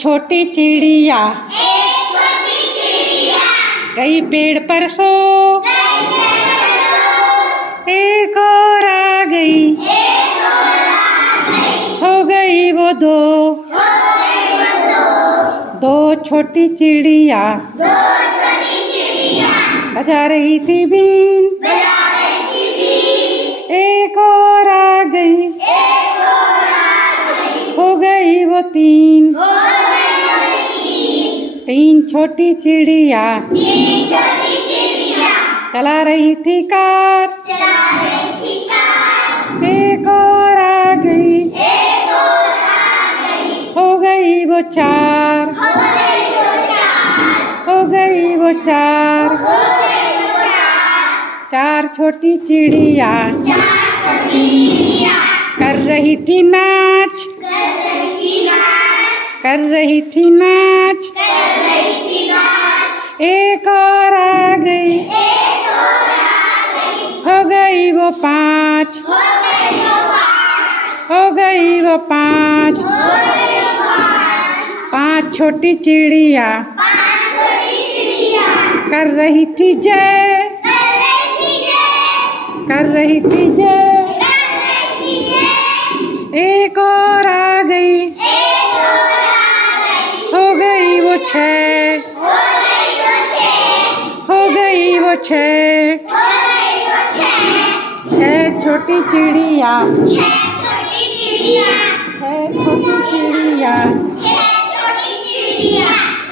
छोटी चिड़िया कई पेड़ पर सो एक और आ गई हो गई वो दो दो छोटी चिड़िया बजा रही थी बीन एक और आ गई हो गई वो तीन तीन छोटी चिड़िया चला रही थी कार एक और आ गई हो गई वो चार हो गई वो चार चार छोटी चिड़िया कर रही थी नाच कर रही थी नाच एक और आ गई हो गई वो पाँच हो गई वो पाँच पाँच छोटी चिड़िया कर रही थी जय कर रही थी जय एक और आ गई हो गई वो छः हो गई वो छः छः छोटी चिड़िया छः छोटी चिड़िया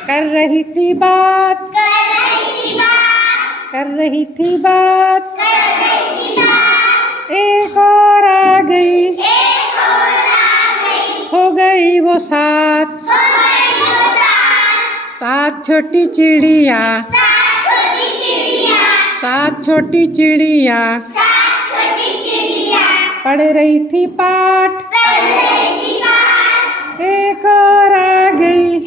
कर रही थी बात कर रही थी बात एक और आ गई हो गई वो सात सात छोटी चिड़िया सात छोटी चिड़िया पढ़ रही थी पाठ एक और आ गई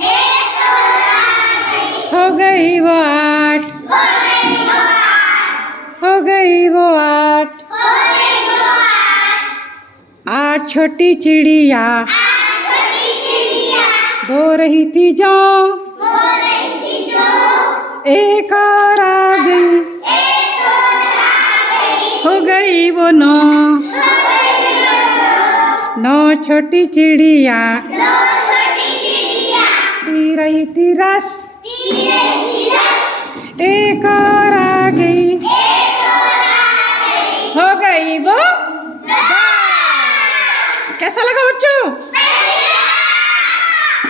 हो गई वो आठ हो गई वो आठ आठ छोटी चिड़िया बो रही थी जो एक और आ गई हो गई वो नौ नौ छोटी चिड़िया पी रही थी रस एक और आ गई हो गई वो। कैसा लगा बच्चों?